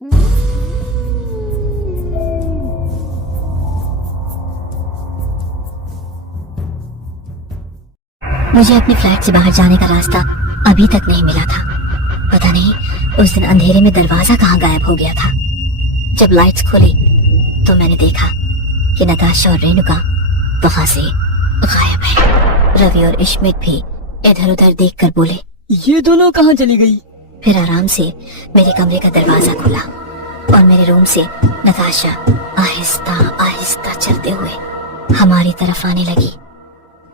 मुझे अपने फ्लैट से बाहर जाने का रास्ता अभी तक नहीं मिला था। पता नहीं उस दिन अंधेरे में दरवाजा कहाँ गायब हो गया था। जब लाइट्स खुली तो मैंने देखा कि नताशा और रेणुका वहां से गायब है। रवि और इश्मित भी इधर उधर देखकर बोले, ये दोनों कहाँ चली गई? फिर आराम से मेरे कमरे का दरवाजा खुला और मेरे रूम से नताशा आहिस्ता आहिस्ता चलते हुए हमारी तरफ आने लगी।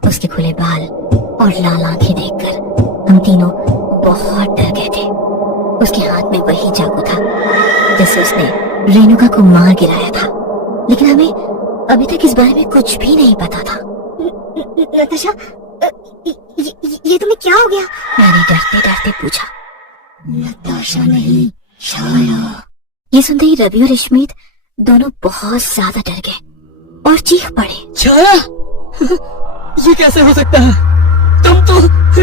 उसके खुले बाल और लाल आंखें देखकर हम तीनों बहुत डर गए थे। उसके हाथ में वही चाकू था जिससे उसने रेणुका को मार गिराया था, लेकिन हमें अभी तक इस बारे में कुछ भी नहीं पता था। नताशा, ये तुम्हें क्या हो गया? मैंने डरते डरते पूछा। नताशा नहीं, छाया। ये सुनते ही रवि और इश्मीत दोनों बहुत ज्यादा डर गए और चीख पड़े। छाया? ये कैसे हो सकता है?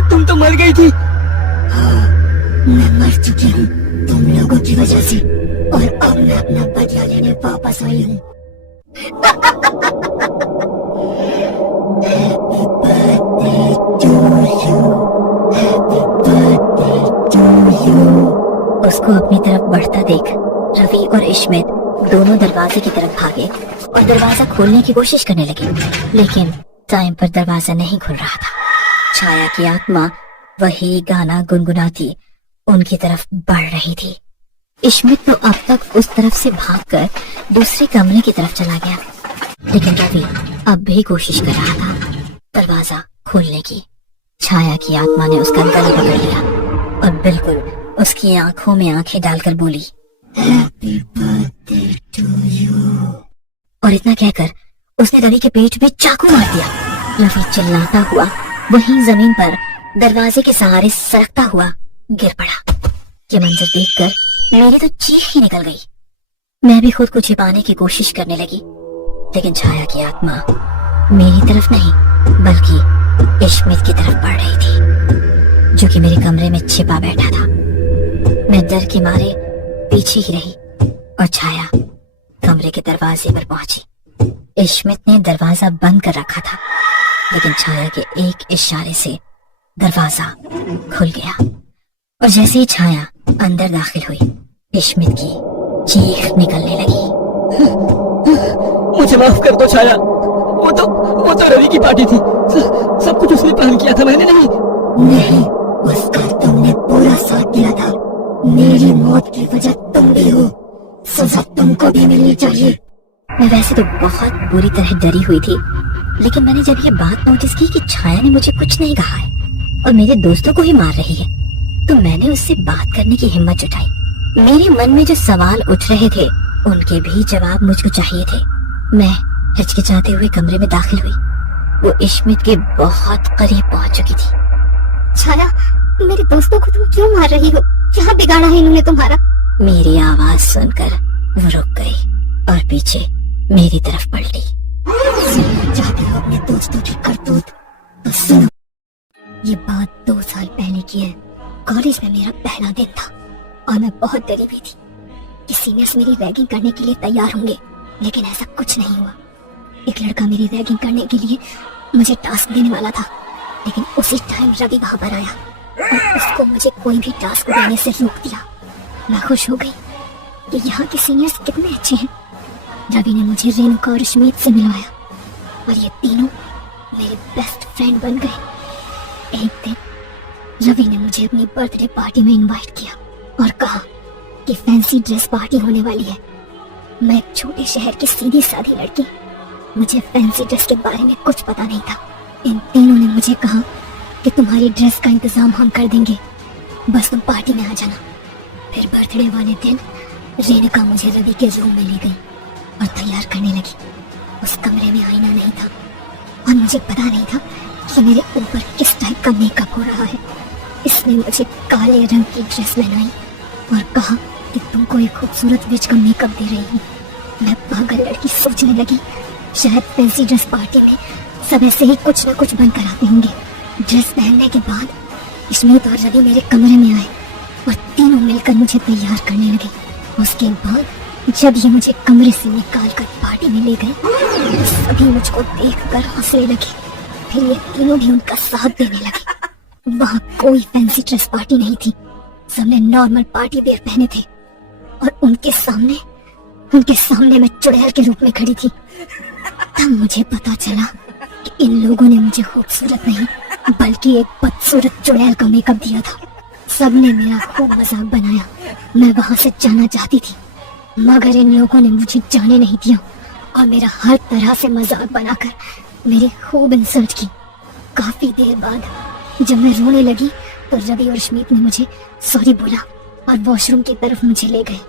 तुम तो मर गई थी। हाँ, मैं मर चुकी हूँ तुम लोगों की वजह से, और अब मैं अपना बदला लेने वापस आई हूँ। Happy birthday to you. Happy birthday to you. उसको अपनी तरफ बढ़ता देख रवि और इश्मित दोनों दरवाजे की तरफ भागे और दरवाजा खोलने की कोशिश करने लगे, लेकिन टाइम पर दरवाजा नहीं खुल रहा था। छाया की आत्मा वही गाना गुनगुनाती उनकी तरफ बढ़ रही थी। इश्मित तो अब तक उस तरफ से भागकर दूसरे कमरे की तरफ चला गया, लेकिन रवि अब भी कोशिश कर रहा था दरवाजा खोलने की। छाया की आत्मा ने उसका गला पकड़ लिया और बिल्कुल उसकी आंखों में आंखें डालकर बोली, Happy birthday to you. और इतना कहकर उसने रवि के पेट में चाकू मार दिया। रवि चिल्लाता हुआ वहीं जमीन पर दरवाजे के सहारे सरकता हुआ गिर पड़ा। ये मंजर देखकर मेरी तो चीख ही निकल गई। मैं भी खुद को छिपाने की कोशिश करने लगी, लेकिन छाया की आत्मा मेरी तरफ नहीं बल्कि इश्मित की तरफ बढ़ रही थी, जो कि मेरे कमरे में छिपा बैठा था। मैं डर के मारे पीछे ही रही और छाया कमरे के दरवाजे पर पहुंची। इश्मित ने दरवाजा बंद कर रखा था, लेकिन छाया के एक इशारे से दरवाजा खुल गया और जैसे ही छाया अंदर दाखिल हुई, इश्मित की चीख निकलने लगी। मुझे माफ कर दो छाया, वो तो रवि की पार्टी थी। सब कुछ उसने प्लान किया था, मैंने नहीं। नहीं, उसका तुमने पूरा साथ दिया था। मेरी मौत की वजह तुम भी हो, सजा तुमको भी मिलनी चाहिए। मैं वैसे तो बहुत बुरी तरह डरी हुई थी, लेकिन मैंने जब ये बात नोटिस की कि छाया ने मुझे कुछ नहीं कहा है और मेरे दोस्तों को ही मार रही है, तो मैंने उससे बात करने की हिम्मत जुटाई। मेरे मन में जो सवाल उठ रहे थे उनके भी जवाब मुझको चाहिए थे। मैं हिचकिचाते हुए कमरे में दाखिल हुई। वो इश्मित के बहुत करीब पहुंच चुकी थी। छाया, मेरे दोस्तों को तुम क्यों मार रही हो? क्या बिगाड़ा है इन्होंने तुम्हारा? मेरी आवाज सुनकर वो रुक गई और पीछे मेरी तरफ पलटी। सुनना चाहते हो अपने दोस्तों की करतूत? तो सुनो, ये बात 2 साल पहले की है। कॉलेज में मेरा पहला दिन था और मैं बहुत डरी हुई थी कि सीनियर्स मेरी रैगिंग करने के लिए तैयार होंगे, लेकिन ऐसा कुछ नहीं हुआ। एक लड़का मेरी रैगिंग करने के लिए मुझे टास्क देने वाला था, लेकिन उसी टाइम रवि वहां पर आया और उसको मुझे कोई भी टास्क देने से रोक दिया। मैं खुश हो गई कि यहाँ के सीनियर्स कितने अच्छे हैं। रवि ने मुझे रेणुका और इश्मीत से मिलवाया और ये तीनों मेरे बेस्ट फ्रेंड बन गए। एक दिन रवि ने मुझे अपनी बर्थडे पार्टी में इनवाइट किया और कहा कि फैंसी ड्रेस पार्टी होने वाली है। मैं एक छोटे शहर की सीधी सादी लड़की, मुझे फैंसी ड्रेस के बारे में कुछ पता नहीं था। इन तीनों ने मुझे कहा कि तुम्हारी ड्रेस का इंतजाम हम कर देंगे, बस तुम पार्टी में आ जाना। फिर बर्थडे वाले दिन रेणुका मुझे रवि के रूम में ले गई और तैयार करने लगी। उस कमरे में आईना नहीं था और मुझे पता नहीं था कि मेरे ऊपर किस टाइप का मेकअप हो रहा है। इसने मुझे काले रंग की ड्रेस पहनाई और कहा कि तुमको एक खूबसूरत विच का मेकअप दे रही हूँ। मैं पागल लड़की सोचने लगी शायद फैंसी ड्रेस पार्टी में सब ऐसे ही कुछ न कुछ बनकर आते होंगे। ड्रेस पहनने के बाद इश्मीत और रवि मेरे कमरे में आए और तीनों मिलकर मुझे तैयार करने लगे। उसके बाद जब ये मुझे कमरे से निकाल कर पार्टी में ले गए तो सभी मुझको देखकर हंसने लगे। फिर ये तीनों भी उनका साथ देने लगे। वहाँ कोई फैंसी ड्रेस पार्टी नहीं थी, सबने नॉर्मल पार्टी वेयर पहने थे और उनके सामने मैं चुड़ैल के रूप में खड़ी थी। तब मुझे पता चला कि इन लोगों ने मुझे खूबसूरत नहीं बल्कि एक बदसूरत चुड़ैल का मेकअप दिया था। सबने मेरा खूब मजाक बनाया। मैं वहां से जाना चाहती थी मगर इन लोगों ने मुझे जाने नहीं दिया और मेरा हर तरह से मजाक बनाकर मेरी खूब इंसल्ट की। काफी देर बाद जब मैं रोने लगी तो रवि और स्मित ने मुझे सॉरी बोला और वॉशरूम की तरफ मुझे ले गए।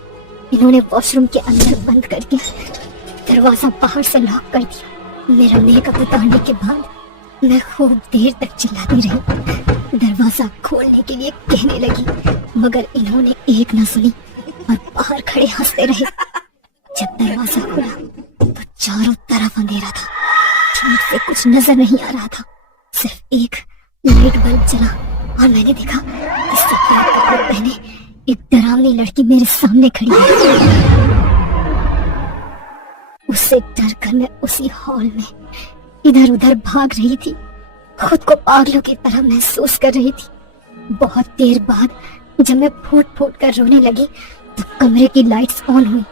इन्होंने वॉशरूम के अंदर बंद करके दरवाजा बाहर से लॉक कर दिया। मेरा मेकअप उतारने के बाद मैं खूब देर तक चिल्लाती रही, दरवाजा खोलने के लिए कहने लगी मगर इन्होंने एक न सुनी और बाहर खड़े हंसते रहे। जब दरवाजा खुला तो चारों तरफ अंधेरा था, ठीक से कुछ नजर नहीं आ रहा था, सिर्फ एक लाइट बल्ब जला और मैंने देखा कि सफेद कपड़े पहने एक डरावनी लड़की मेरे सामने खड़ी है। उससे डर कर मैं उसी हॉल में इधर उधर भाग रही थी, खुद को पागलों की तरह महसूस कर रही थी। बहुत देर बाद जब मैं फूट फूट कर रोने लगी तो कमरे की लाइट्स ऑन हुई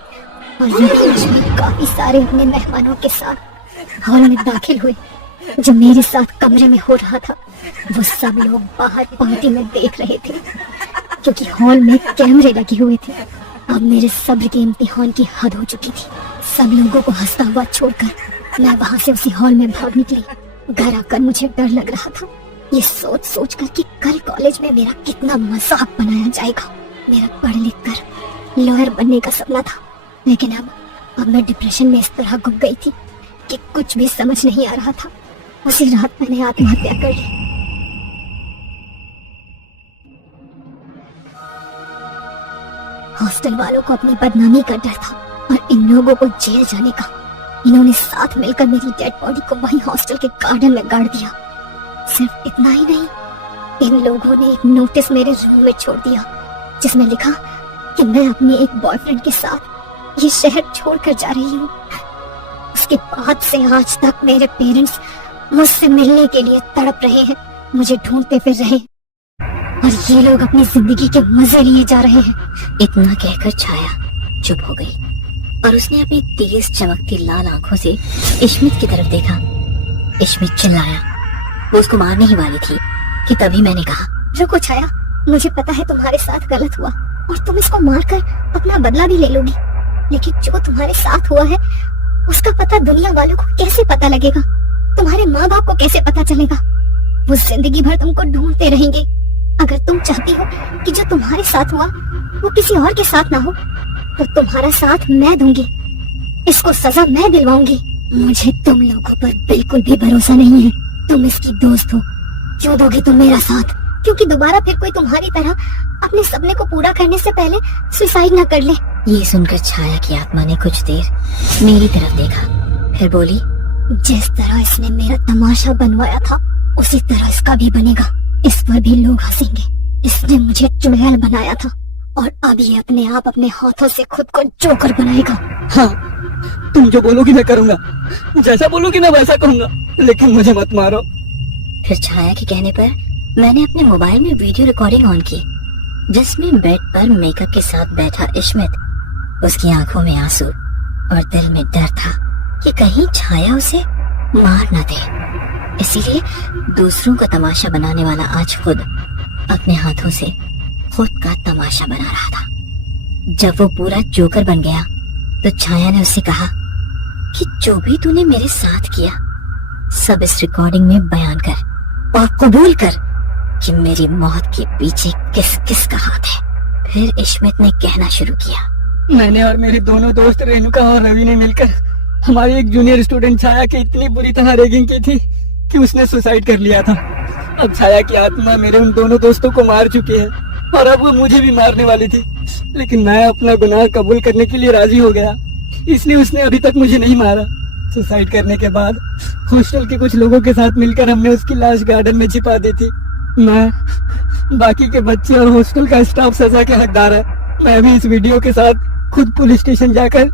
और रवि में काफी सारे अपने मेहमानों के साथ हॉल में दाखिल हुए। जो मेरे साथ कमरे में हो रहा था वो सब लोग बाहर पंक्ति में देख रहे थे क्योंकि हॉल में कैमरे लगे हुए थे। अब मेरे सब्र के इम्तिहान की हद हो चुकी थी। सब लोगों को हंसता हुआ छोड़कर मैं वहां से उसी हॉल में भाग निकली। घर आकर मुझे डर लग रहा था, ये सोच सोच कर कि कल कॉलेज में मेरा कितना मजाक बनाया जाएगा। मेरा पढ़ लिख कर लॉयर बनने का सपना था, लेकिन अब मैं डिप्रेशन में इस तरह गुम गई थी कि कुछ भी समझ नहीं आ रहा था। उसी रात मैंने आत्महत्या कर ली। हॉस्टल वालों को अपनी बदनामी का डर था और इन लोगों को जेल जाने का। इन्होंने साथ मिलकर मेरी डेड बॉडी को वहीं हॉस्टल के गार्डन में गाड़ दिया। सिर्फ इतना ही नहीं, इन लोगों ने एक नोटिस मेरे रूम में छोड़ दिया जिसमें लिखा कि मैं अपने एक बॉयफ्रेंड के साथ ये शहर छोड़कर जा रही हूँ। उसके बाद से आज तक मेरे पेरेंट्स मुझसे मिलने के लिए तड़प रहे हैं, मुझे ढूंढते फिर रहे हैं और ये लोग अपनी जिंदगी के मजे लिए जा रहे हैं। इतना कहकर छाया चुप हो गई और उसने अपनी तेज चमकती लाल आंखों से इश्मित की तरफ देखा। इश्मित चिल्लाया, वो उसको मारने ही वाली थी कि तभी मैंने कहा, रुको छाया, मुझे पता है तुम्हारे साथ गलत हुआ और तुम इसको मारकर अपना बदला भी ले लोगी, लेकिन जो तुम्हारे साथ हुआ है उसका पता दुनिया वालों को कैसे पता लगेगा? तुम्हारे माँ बाप को कैसे पता चलेगा? वो जिंदगी भर तुमको ढूंढते रहेंगे। अगर तुम चाहती हो कि जो तुम्हारे साथ हुआ वो किसी और के साथ ना हो तो तुम्हारा साथ मैं दूंगी, इसको सजा मैं दिलवाऊंगी। मुझे तुम लोगों पर बिल्कुल भी भरोसा नहीं है। तुम इसकी दोस्त हो, क्यों दोगे तुम मेरा साथ? क्योंकि दोबारा फिर कोई तुम्हारी तरह अपने सपने को पूरा करने से पहले सुसाइड ना कर ले। ये सुनकर छाया की आत्मा ने कुछ देर मेरी तरफ देखा, फिर बोली, जिस तरह इसने मेरा तमाशा बनवाया था उसी तरह इसका भी बनेगा। इस पर भी लोग हंसेंगे। इसने मुझे चुड़ैल बनाया था और अब ये अपने आप अपने हाथों से खुद को जोकर बनाएगा। हाँ, तुम जो बोलोगी मैं करूँगा, जैसा बोलोगी मैं वैसा करूँगा, लेकिन मुझे मत मारो। फिर छाया के कहने पर मैंने अपने मोबाइल में वीडियो रिकॉर्डिंग ऑन की जिसमें बेड पर मेकअप के साथ बैठा इश्मित, उसकी आंखों में आंसू और दिल में डर था कि कहीं छाया उसे मार न दे। इसीलिए दूसरों का तमाशा बनाने वाला आज खुद अपने हाथों से खुद का तमाशा बना रहा था। जब वो पूरा जोकर बन गया तो छाया ने उससे कहा कि जो भी तूने मेरे साथ किया सब इस रिकॉर्डिंग में बयान कर और कबूल कर कि मेरी मौत के पीछे किस किस का हाथ है। फिर इश्मित ने कहना शुरू किया, मैंने और मेरे दोनों दोस्त रेणुका और रवि ने मिलकर हमारी एक जूनियर स्टूडेंट छाया की इतनी बुरी तरह रैगिंग की थी कि उसने सुसाइड कर लिया था। अब छाया की आत्मा मेरे उन दोनों दोस्तों को मार चुकी है और अब वो मुझे भी मारने वाली थी, लेकिन मैं अपना गुनाह कबूल करने के लिए राजी हो गया, इसलिए उसने अभी तक मुझे नहीं मारा। सुसाइड करने के बाद हॉस्टल के कुछ लोगों के साथ मिलकर हमने उसकी लाश गार्डन में छिपा दी थी। मैं, बाकी के बच्चे और हॉस्टल का स्टाफ सजा के हकदार है। मैं भी इस वीडियो के साथ खुद पुलिस स्टेशन जाकर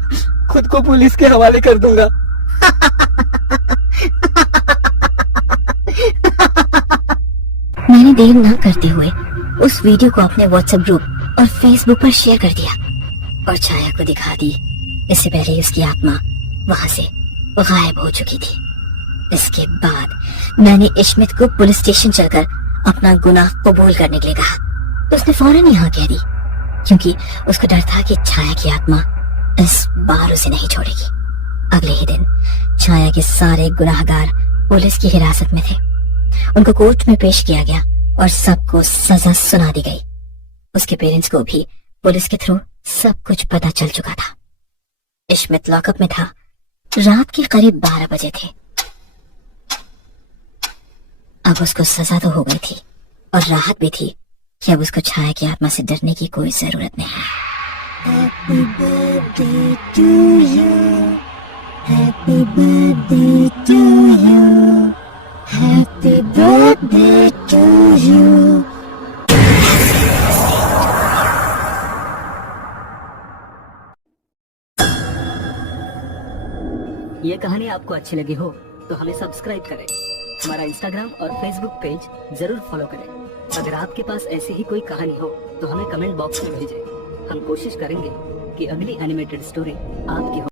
खुद को पुलिस के हवाले कर दूंगा। मैंने देर न करते हुए उस वीडियो को अपने व्हाट्सएप ग्रुप और फेसबुक पर शेयर कर दिया और छाया को दिखा दी। इससे पहले ही उसकी आत्मा वहां से गायब हो चुकी थी। इसके बाद मैंने इश्मित को पुलिस स्टेशन चलकर अपना गुनाह कबूल करने के लिए कहा, तो उसने फौरन यहाँ कह दी, क्योंकि उसको डर था कि छाया की आत्मा इस बार उसे नहीं छोड़ेगी। अगले ही दिन छाया के सारे गुनाहगार पुलिस की हिरासत में थे। उनको कोर्ट में पेश किया गया और सबको सजा सुना दी गई। उसके पेरेंट्स को भी पुलिस के थ्रू सब कुछ पता चल चुका था। इश्मित लॉकअप में था। रात के करीब 12 बजे थे। अब उसको सजा तो हो गई थी और राहत भी थी कि अब उसको छाया की आत्मा से डरने की कोई जरूरत नहीं है। Happy birthday to you. Happy birthday to you. Happy birthday to you. ये कहानी आपको अच्छी लगी हो तो हमें सब्सक्राइब करें। हमारा इंस्टाग्राम और फेसबुक पेज जरूर फॉलो करें। अगर आपके पास ऐसी ही कोई कहानी हो तो हमें कमेंट बॉक्स में भेजें। हम कोशिश करेंगे कि अगली एनिमेटेड स्टोरी आपकी हो।